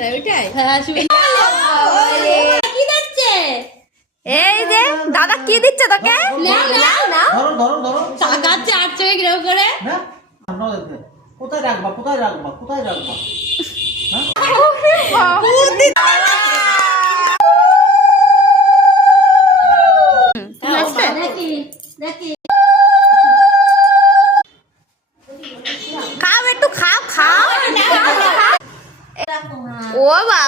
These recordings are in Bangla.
কোনটায় ওইটাই? হ্যাঁ শুয়ে কি দিচ্ছে? এই যে দাদা কি দিচ্ছে তোকে? না ধরো ধরো ধরো তাকাচ্ছে আর চোখে কিরকম করে। না কোথায় রাখবা কোথায় রাখবা কোথায় রাখবা খাও একটু খাও খাও ও বাবা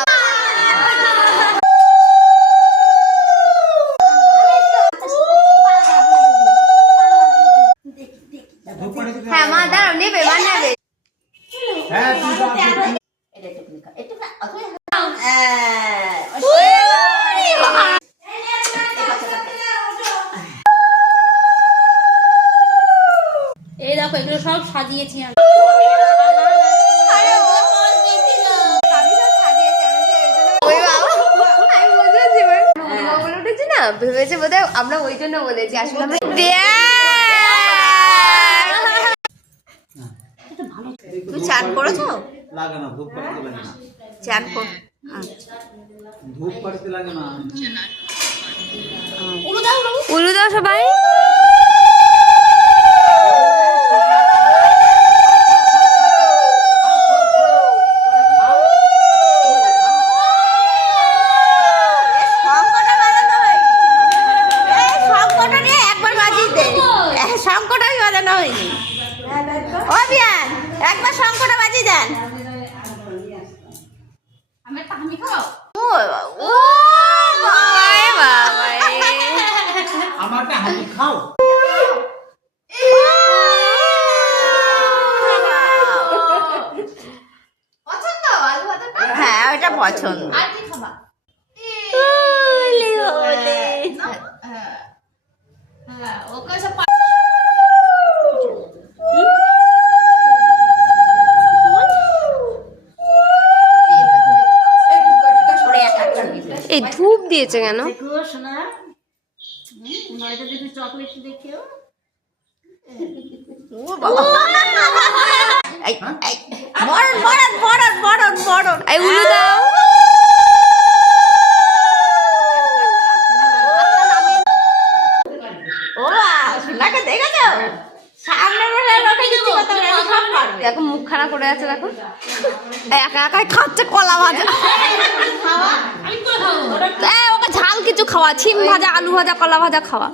হ্যাঁ মা দাঁড়াও নেবে মা নেবে হ্যাঁ এই দেখো এগুলো সব সাজিয়েছি আমি। ভেবেছে বোধহয় আমরা ওই জন্য বলেছি আসলে তুমি চান করেছো? লাগে না ধূপ পাড়িতে লাগে না চান কর ধূপ পাড়িতে লাগে না উলু দাও সবাই একবার শঙ্কটা বাজিয়ে দেন আমি একটা হানি খাও। আমারটা হাতে খাও পছন্দ আলু ভাতাটা? হ্যাঁ ওটা পছন্দ আর কি খাবা? হ্যাঁ ওকে সব এই ধূপ দিয়েছে কেন? এই উলু দাও দেখো মুখ খারাপ করে আছে দেখো একা একাই খাচ্ছে কলা ভাজা ওকে ঝাল কিছু খাওয়া ছিম ভাজা আলু ভাজা কলা ভাজা খাওয়া